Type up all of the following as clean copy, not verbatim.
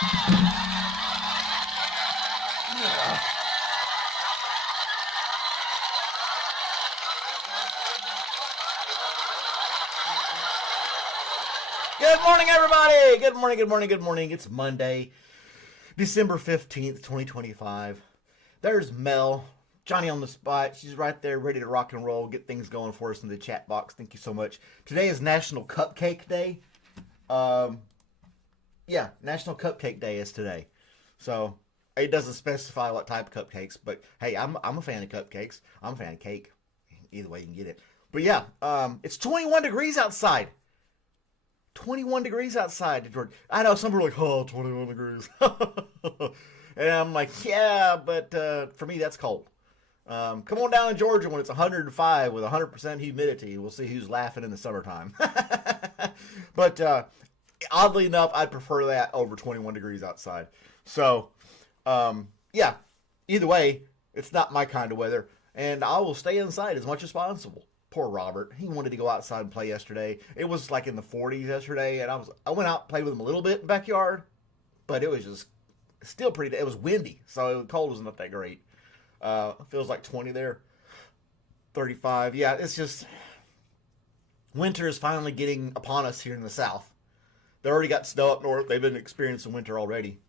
Good morning, everybody! Good morning, good morning, good morning. It's Monday, December 15th, 2025. There's Mel, Johnny on the spot. She's right there ready to rock and roll, get things going for us in the chat box. Thank you so much. Today is National Cupcake Day. National Cupcake Day is today. So, it doesn't specify what type of cupcakes, but hey, I'm a fan of cupcakes. I'm a fan of cake. Either way you can get it. But yeah, it's 21 degrees outside. 21 degrees outside. I know some people are like, oh, 21 degrees. And I'm like, yeah, but for me, that's cold. Come on down in Georgia when it's 105 with 100% humidity. We'll see who's laughing in the summertime. But oddly enough, I'd prefer that over 21 degrees outside. So, either way, it's not my kind of weather. And I will stay inside as much as possible. Poor Robert. He wanted to go outside and play yesterday. It was like in the 40s yesterday, and I went out and played with him a little bit in the backyard, but it was just still pretty. It was windy, so the cold was not that great. Feels like 20 there, 35. Yeah, it's just winter is finally getting upon us here in the South. They already got snow up north. They've been experiencing winter already,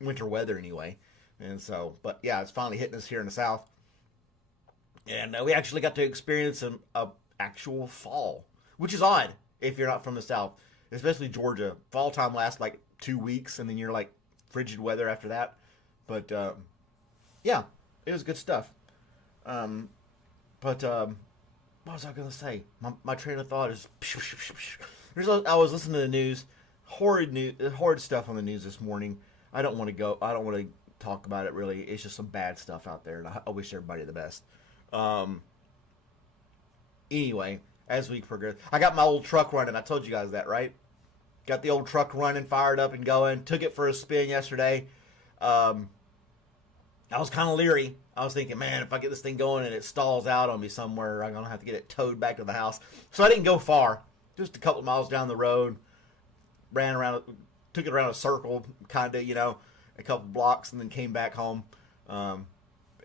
winter weather anyway, and so. But yeah, it's finally hitting us here in the South. And we actually got to experience an actual fall, which is odd if you're not from the South, especially Georgia. Fall time lasts like 2 weeks, and then you're like frigid weather after that. But yeah, it was good stuff. What was I going to say? My train of thought is I was listening to the news, horrid stuff on the news this morning. I don't want to talk about it really. It's just some bad stuff out there, and I wish everybody the best. Anyway, as we progress, I got my old truck running. I told you guys that, right? Got the old truck running, fired up and going. Took it for a spin yesterday. I was kind of leery. I was thinking, man, if I get this thing going and it stalls out on me somewhere, I'm going to have to get it towed back to the house. So I didn't go far. Just a couple of miles down the road. Ran around, took it around a circle, kind of, a couple blocks, and then came back home.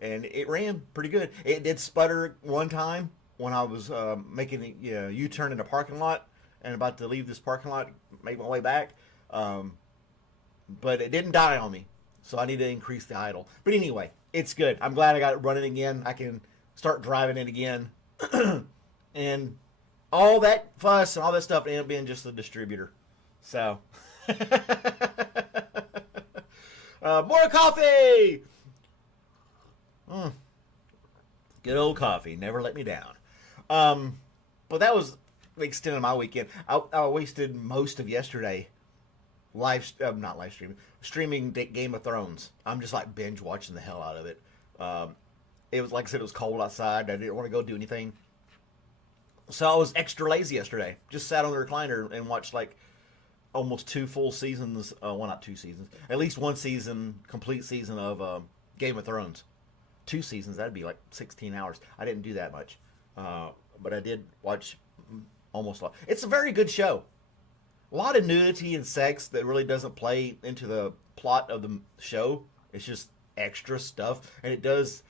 And it ran pretty good. It did sputter one time when I was making a U-turn in a parking lot and about to leave this parking lot, make my way back. But it didn't die on me, so I need to increase the idle. But anyway, it's good. I'm glad I got it running again. I can start driving it again. And all that fuss and all that stuff ended up being just the distributor. So, more coffee! Good old coffee, never let me down. But that was the extent of my weekend. I wasted most of yesterday streaming Game of Thrones. I'm just like binge watching the hell out of it. It was like I said, it was cold outside. I didn't want to go do anything, so I was extra lazy yesterday. Just sat on the recliner and watched like almost 2 full seasons. Well, not 2 seasons, at least 1 season, complete season of Game of Thrones. 2 seasons, that'd be like 16 hours. I didn't do that much. But I did watch almost all. It's a very good show. A lot of nudity and sex that really doesn't play into the plot of the show. It's just extra stuff. And it does,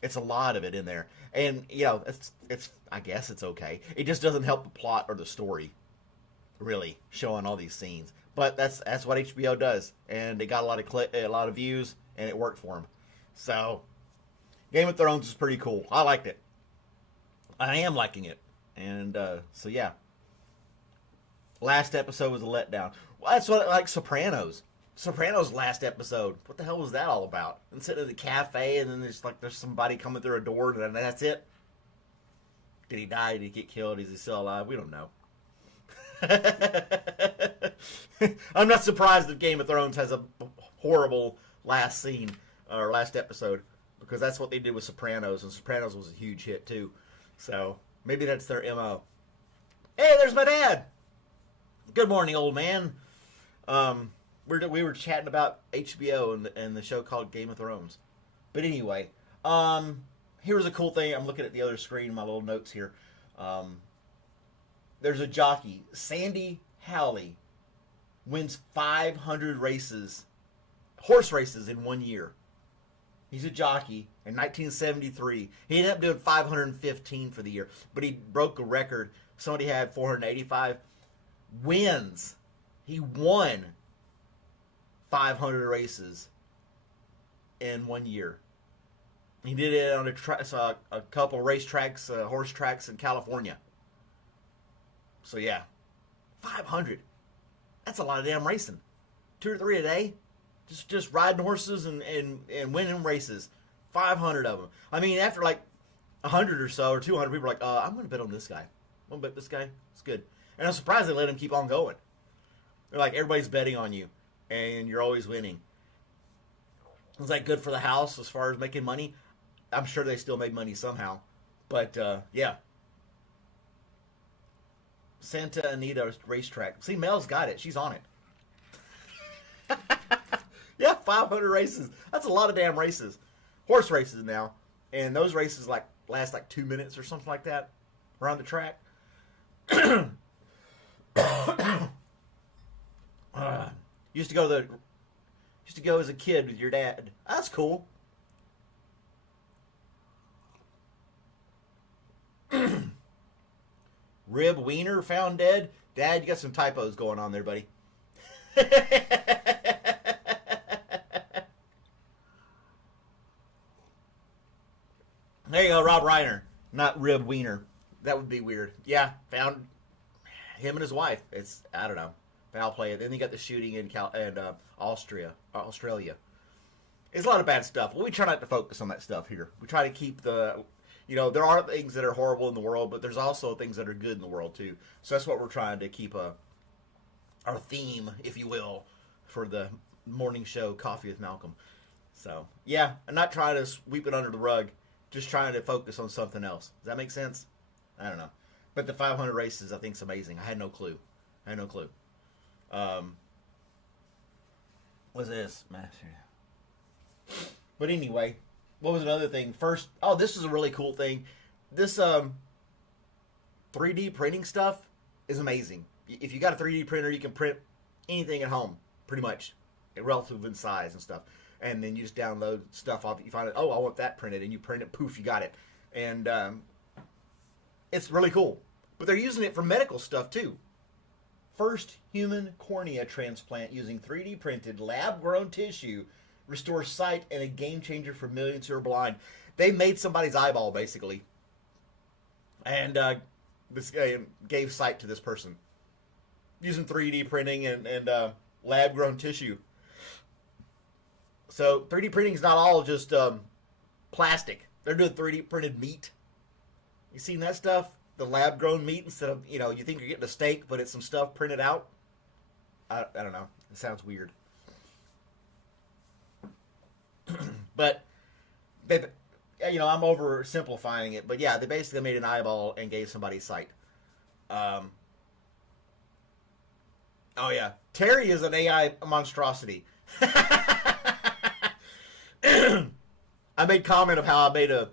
it's a lot of it in there. And, it's I guess it's okay. It just doesn't help the plot or the story, really, showing all these scenes. But that's what HBO does. And they got a lot of views, and it worked for them. So, Game of Thrones is pretty cool. I liked it. I am liking it. And, so yeah. Last episode was a letdown. Well, that's what, like Sopranos. Sopranos' last episode. What the hell was that all about? And sitting at the cafe, and then there's somebody coming through a door, and that's it? Did he die? Did he get killed? Is he still alive? We don't know. I'm not surprised if Game of Thrones has a horrible last scene. Or last episode, because that's what they did with Sopranos, and Sopranos was a huge hit too. So maybe that's their MO. Hey, there's my dad. Good morning, old man. We were chatting about HBO and the show called Game of Thrones. But anyway, here's a cool thing. I'm looking at the other screen, my little notes here. There's a jockey, Sandy Howley, wins 500 races, horse races in 1 year. He's a jockey in 1973. He ended up doing 515 for the year, but he broke a record. Somebody had 485 wins. He won 500 races in 1 year. He did it on a couple racetracks, horse tracks in California. So yeah, 500. That's a lot of damn racing. 2 or 3 a day. Just riding horses and winning races. 500 of them. I mean, after like 100 or so, or 200, people are like, I'm going to bet on this guy. I'm going to bet this guy. It's good. And I'm surprised they let him keep on going. They're like, everybody's betting on you, and you're always winning. Was that good for the house as far as making money? I'm sure they still made money somehow. But, yeah. Santa Anita racetrack. See, Mel's got it. She's on it. Yeah, 500 races. That's a lot of damn races. Horse races now. And those races last 2 minutes or something like that around the track. Used to go as a kid with your dad. That's cool. Rib Wiener found dead. Dad, you got some typos going on there, buddy. There you go, Rob Reiner. Not Rib Wiener. That would be weird. Yeah, found him and his wife. It's, I don't know, foul play. Then he got the shooting in Australia. It's a lot of bad stuff. Well, we try not to focus on that stuff here. We try to keep there are things that are horrible in the world, but there's also things that are good in the world too. So that's what we're trying to keep our theme, if you will, for the morning show, Coffee with Malcolm. So, yeah, I'm not trying to sweep it under the rug. Just trying to focus on something else. Does that make sense? I don't know. But the 500 races, I think, is amazing. I had no clue. What's this? But anyway, what was another thing? First, this is a really cool thing. This 3D printing stuff is amazing. If you got a 3D printer, you can print anything at home, pretty much, relative in size and stuff. And then you just download stuff off. You find it, I want that printed, and you print it, poof, you got it. And it's really cool. But they're using it for medical stuff, too. First human cornea transplant using 3D printed lab-grown tissue restores sight and a game changer for millions who are blind. They made somebody's eyeball, basically. And this guy gave sight to this person. Using 3D printing and lab-grown tissue. So 3D printing is not all just plastic. They're doing 3D printed meat. You seen that stuff? The lab-grown meat instead of, you think you're getting a steak, but it's some stuff printed out. I don't know. It sounds weird. But, I'm oversimplifying it. But yeah, they basically made an eyeball and gave somebody sight. Oh yeah. Terry is an AI monstrosity. I made comment of how I made a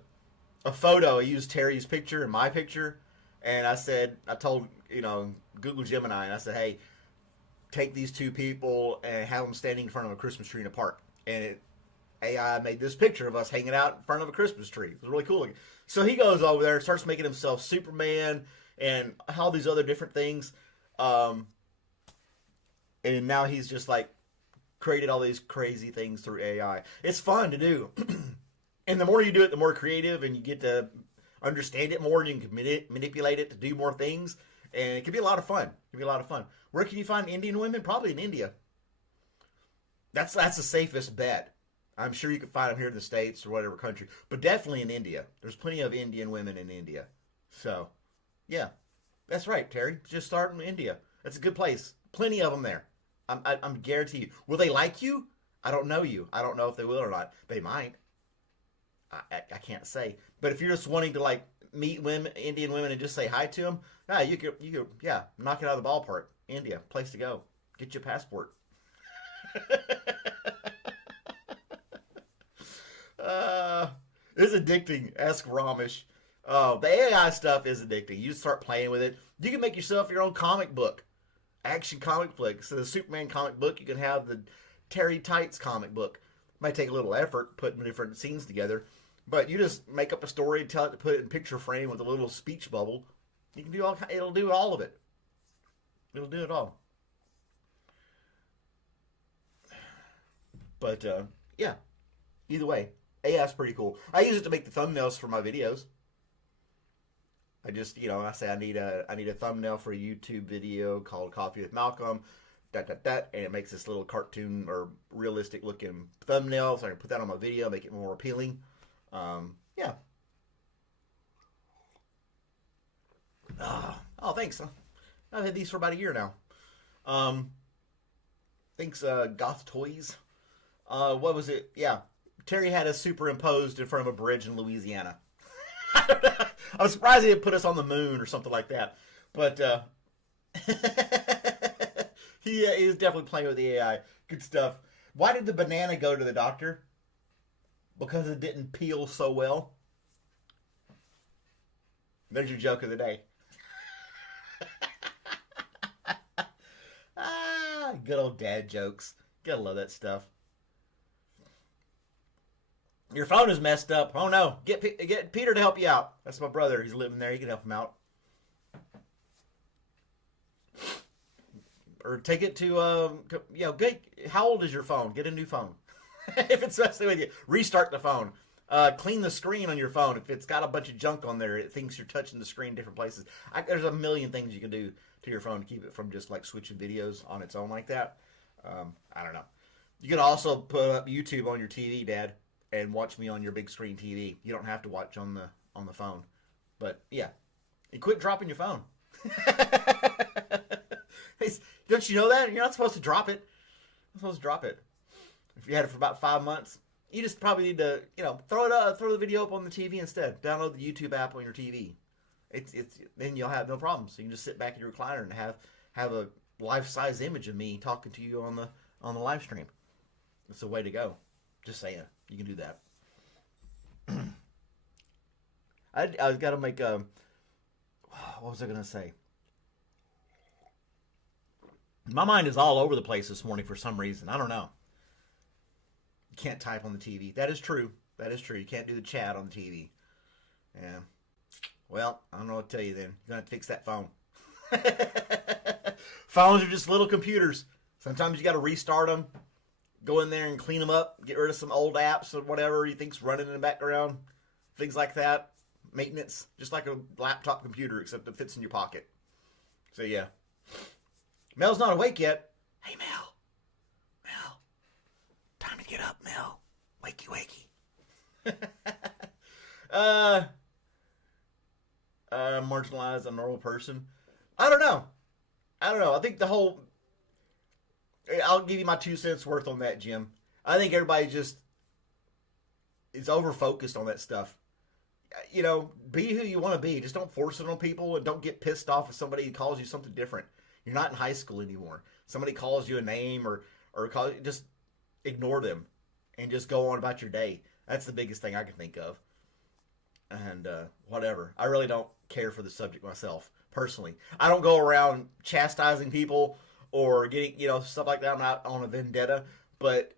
photo. I used Terry's picture and my picture, and I told Google Gemini, and I said, hey, take these two people and have them standing in front of a Christmas tree in a park. And AI made this picture of us hanging out in front of a Christmas tree. It was really cool. So he goes over there and starts making himself Superman and all these other different things. And now he's just created all these crazy things through AI. It's fun to do. And the more you do it, the more creative, and you get to understand it more, and you can manipulate it to do more things, and it can be a lot of fun. Where can you find Indian women? Probably in India. That's the safest bet. I'm sure you can find them here in the States or whatever country, but definitely in India. There's plenty of Indian women in India. So, yeah, that's right, Terry. Just start in India. That's a good place. Plenty of them there. I'm guarantee you. Will they like you? I don't know you. I don't know if they will or not. They might. I can't say. But if you're just wanting to meet women, Indian women, and just say hi to them, you could knock it out of the ballpark. India, place to go. Get your passport. It's addicting. Ask Ramesh. The AI stuff is addicting. You start playing with it. You can make yourself your own comic book. action comic book. So the Superman comic book, you can have the Terry Tights comic book. Might take a little effort putting different scenes together, but you just make up a story, tell it to put it in picture frame with a little speech bubble. You can do all. It'll do all of it. It'll do it all. But yeah, either way, AI's pretty cool. I use it to make the thumbnails for my videos. I just, I say I need a thumbnail for a YouTube video called Coffee with Malcolm, and it makes this little cartoon or realistic looking thumbnail, so I can put that on my video, make it more appealing. Yeah. Oh, thanks. I've had these for about a year now. Thanks, Goth Toys. What was it? Yeah. Terry had us superimposed in front of a bridge in Louisiana. I'm surprised he didn't put us on the moon or something like that. But he is definitely playing with the AI. Good stuff. Why did the banana go to the doctor? Because it didn't peel so well. There's your joke of the day. Good old dad jokes. Gotta love that stuff. Your phone is messed up. Oh no. Get Peter to help you out. That's my brother. He's living there. He can help him out. Or take it to, how old is your phone? Get a new phone. If it's messing with you, restart the phone. Clean the screen on your phone. If it's got a bunch of junk on there, it thinks you're touching the screen different places. There's a million things you can do to your phone to keep it from just like switching videos on its own like that. I don't know. You can also put up YouTube on your TV, Dad, and watch me on your big screen TV. You don't have to watch on the phone. But yeah, and quit dropping your phone. Don't you know that? You're not supposed to drop it. You're supposed to drop it. If you had it for about 5 months, you just probably need to, throw the video up on the TV instead. Download the YouTube app on your TV. Then you'll have no problems. So you can just sit back in your recliner and have a life-size image of me talking to you on the live stream. It's the way to go. Just saying, you can do that. I got to make a. What was I going to say? My mind is all over the place this morning for some reason. I don't know. You can't type on the TV. That is true. That is true. You can't do the chat on the TV. Yeah. Well, I don't know what to tell you then. You're going to have to fix that phone. Phones are just little computers. Sometimes you got to restart them. Go in there and clean them up. Get rid of some old apps or whatever you think's running in the background. Things like that. Maintenance. Just like a laptop computer, except it fits in your pocket. So, yeah. Mel's not awake yet. Hey, Mel. Mel. Time to get up, Mel. Wakey, wakey. Marginalize a normal person. I don't know. I think the whole... I'll give you my 2 cents worth on that, Jim. I think everybody just is over-focused on that stuff. Be who you want to be. Just don't force it on people, and don't get pissed off if somebody calls you something different. You're not in high school anymore. Somebody calls you a name or just ignore them and just go on about your day. That's the biggest thing I can think of. And whatever. I really don't care for the subject myself, personally. I don't go around chastising people or getting, stuff like that. I'm not on a vendetta. But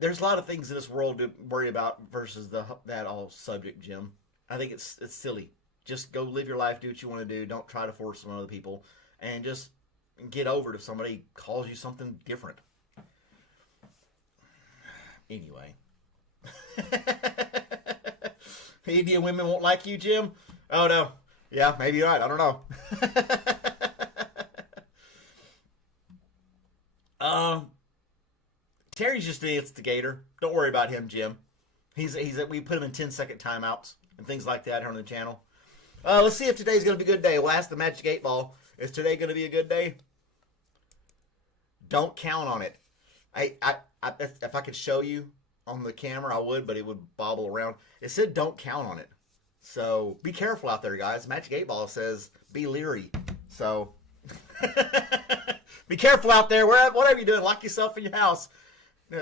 there's a lot of things in this world to worry about versus that all subject, Jim. I think it's silly. Just go live your life, do what you want to do. Don't try to force it on other people. And just get over it if somebody calls you something different. Anyway. Indian women won't like you, Jim? Oh, no. Yeah, maybe you're right. I don't know. Terry's just the instigator. Don't worry about him, Jim. We put him in 10-second timeouts and things like that here on the channel. Let's see if today's going to be a good day. We'll ask the Magic 8 Ball. Is today going to be a good day? Don't count on it. If I could show you on the camera, I would, but it would bobble around. It said don't count on it. So be careful out there, guys. Magic 8 Ball says be leery. So be careful out there. Whatever you're doing, lock yourself in your house.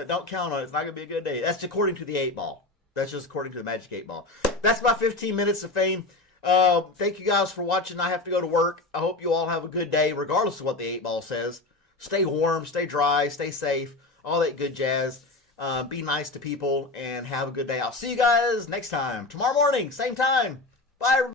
Don't count on it. It's not going to be a good day. That's according to the 8 Ball. That's just according to the Magic 8 Ball. That's my 15 minutes of fame. Thank you guys for watching. I have to go to work. I hope you all have a good day, regardless of what the 8-ball says. Stay warm, stay dry, stay safe, all that good jazz. Be nice to people, and have a good day. I'll see you guys next time. Tomorrow morning, same time. Bye, everybody.